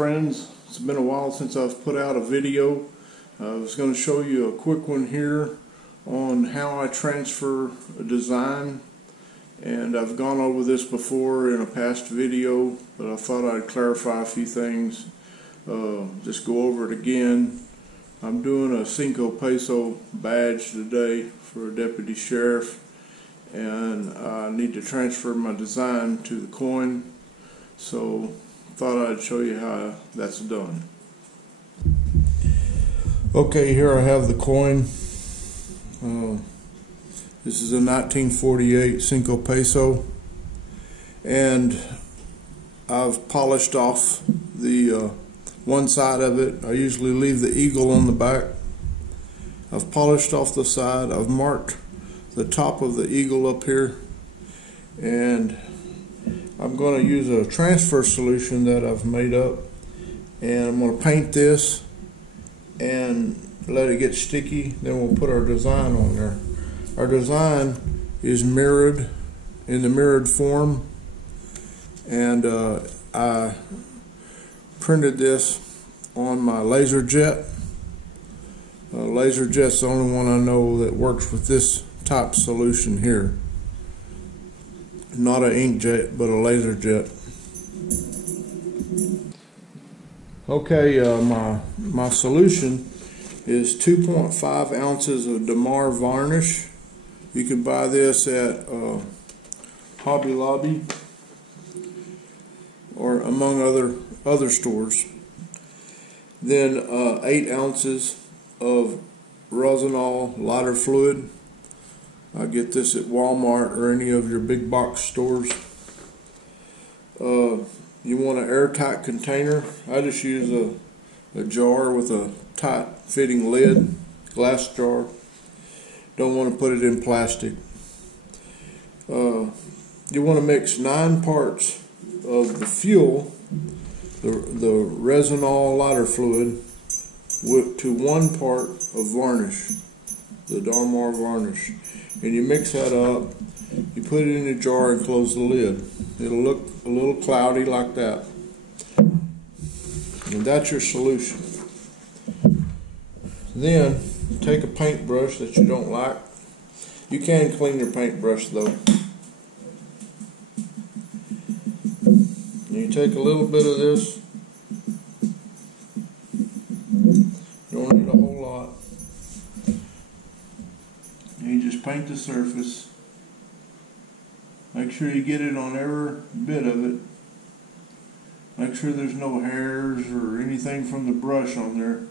friends. It's been a while since I've put out a video. I was going to show you a quick one here on how I transfer a design, and I've gone over this before in a past video, but I thought I'd clarify a few things, just go over it again. I'm doing a Cinco Peso badge today for a deputy sheriff, and I need to transfer my design to the coin, so thought I'd show you how that's done. Okay, here I have the coin. This is a 1948 Cinco Peso, and I've polished off the one side of it. I usually leave the eagle on the back. I've polished off the side. I've marked the top of the eagle up here, and I'm going to use a transfer solution that I've made up, and I'm going to paint this and let it get sticky. Then we'll put our design on there. Our design is mirrored, in the mirrored form, and I printed this on my laser jet. Laser jet's the only one I know that works with this type solution here. Not an inkjet, but a laser jet. Okay, my solution is 2.5 ounces of Damar varnish. You can buy this at Hobby Lobby or among other stores. Then 8 ounces of Rosinol lighter fluid. I get this at Walmart or any of your big box stores. You want an airtight container. I just use a jar with a tight fitting lid, glass jar. Don't want to put it in plastic. You want to mix 9 parts of the fuel, the Rosinol lighter fluid, to 1 part of varnish, the Damar varnish. And you mix that up, you put it in a jar and close the lid. It'll look a little cloudy like that. And that's your solution. Then take a paintbrush that you don't like. You can clean your paintbrush though. And you take a little bit of this. You don't need a whole lot. And you just paint the surface. Make sure you get it on every bit of it. Make sure there's no hairs or anything from the brush on there.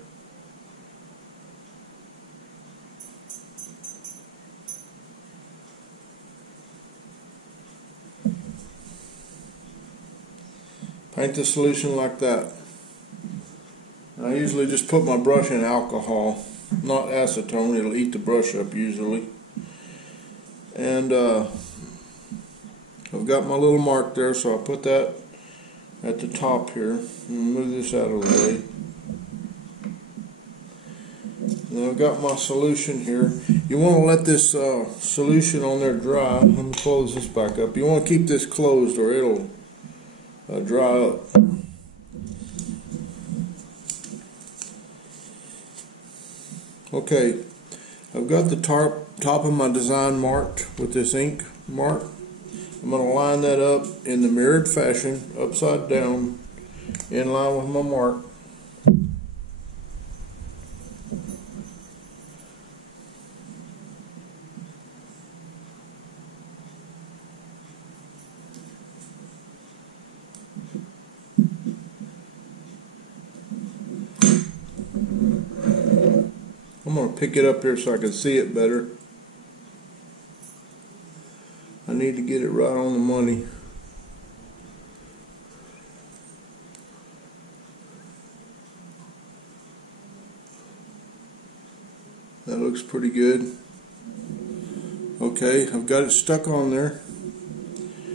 Paint the solution like that. I usually just put my brush in alcohol, not acetone. It'll eat the brush up usually. And I've got my little mark there, so I'll put that at the top here. And move this out of the way. And I've got my solution here. You want to let this solution on there dry. I'm going to close this back up. You want to keep this closed or it'll dry up. Okay, I've got the top of my design marked with this ink mark. I'm going to line that up in the mirrored fashion, upside down, in line with my mark. I'm going to pick it up here so I can see it better. I need to get it right on the money. That looks pretty good. Okay, I've got it stuck on there.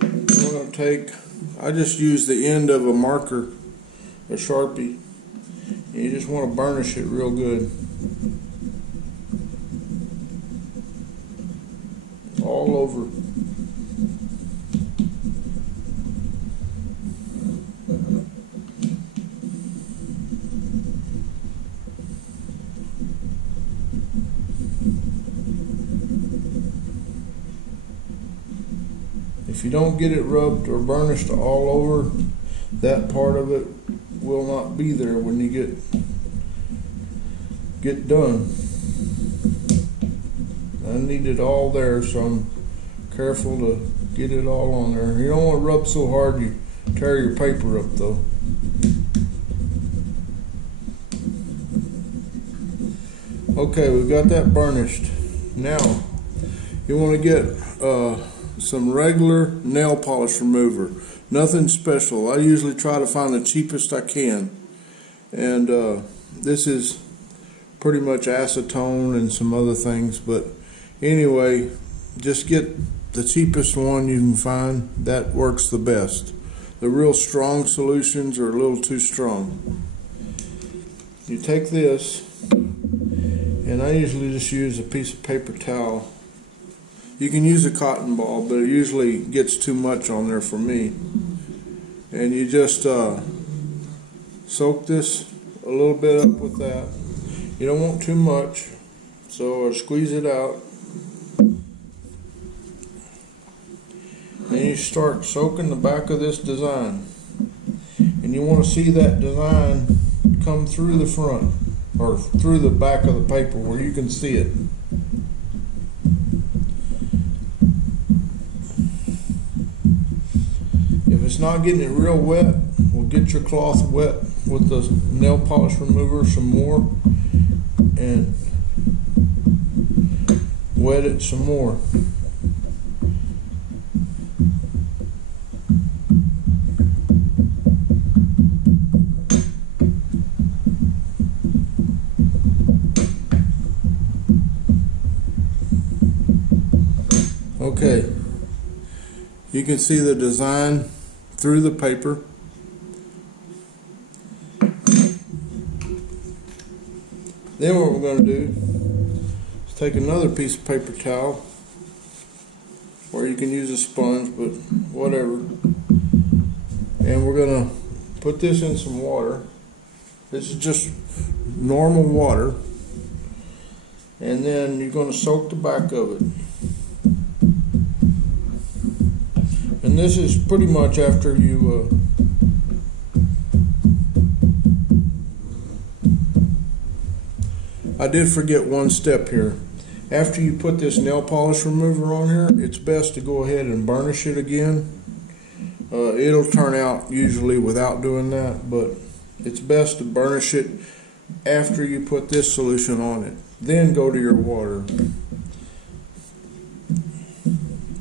I'm going to take, I just use the end of a marker, a Sharpie, and you just want to burnish it real good. All over. If you don't get it rubbed or burnished all over, that part of it will not be there when you get done. I need it all there, so I'm careful to get it all on there. You don't want to rub so hard you tear your paper up though. Okay, we've got that burnished. Now you want to get some regular nail polish remover, nothing special. I usually try to find the cheapest I can, and this is pretty much acetone and some other things, but anyway, just get the cheapest one you can find. That works the best. The real strong solutions are a little too strong. You take this, and I usually just use a piece of paper towel. You can use a cotton ball, but it usually gets too much on there for me. And you just soak this a little bit up with that. You don't want too much, so squeeze it out. And you start soaking the back of this design. And you want to see that design come through the front, or through the back of the paper where you can see it. If it's not getting it real wet, we'll get your cloth wet with the nail polish remover some more and wet it some more. Okay, you can see the design through the paper. Then what we're going to do is take another piece of paper towel, or you can use a sponge, but whatever, and we're going to put this in some water. This is just normal water, and then you're going to soak the back of it. And this is pretty much after you I did forget one step here. After you put this nail polish remover on here, it's best to go ahead and burnish it again. It'll turn out usually without doing that, but it's best to burnish it after you put this solution on it. Then go to your water.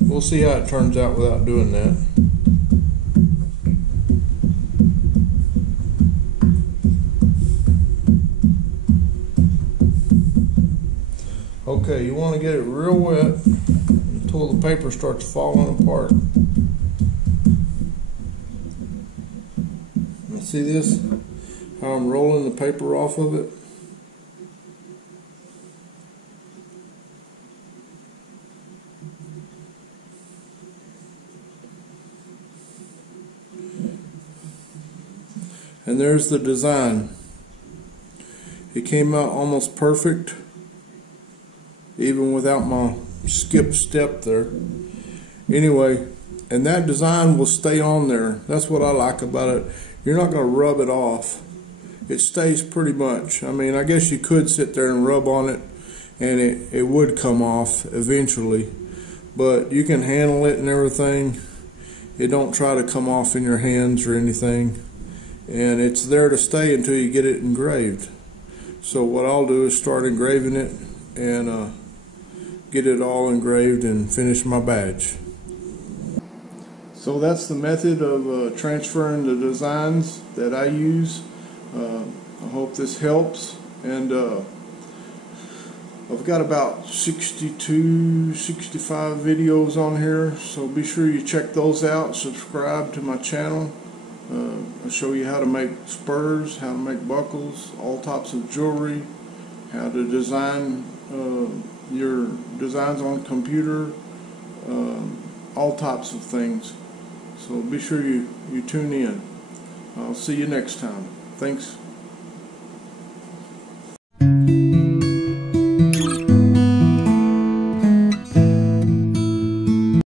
We'll see how it turns out without doing that. Okay, you want to get it real wet until the paper starts falling apart. You see this? How I'm rolling the paper off of it? And there's the design. It came out almost perfect, even without my skip step there. Anyway, and that design will stay on there. That's what I like about it. You're not going to rub it off. It stays pretty much. I mean, I guess you could sit there and rub on it and it would come off eventually, but you can handle it and everything. It don't try to come off in your hands or anything, and it's there to stay until you get it engraved. So what I'll do is start engraving it and get it all engraved and finish my badge. So that's the method of transferring the designs that I use. I hope this helps, and I've got about 62, 65 videos on here, so be sure you check those out. Subscribe to my channel. I'll show you how to make spurs, how to make buckles, all types of jewelry, how to design your designs on a computer, all types of things. So be sure you tune in. I'll see you next time. Thanks.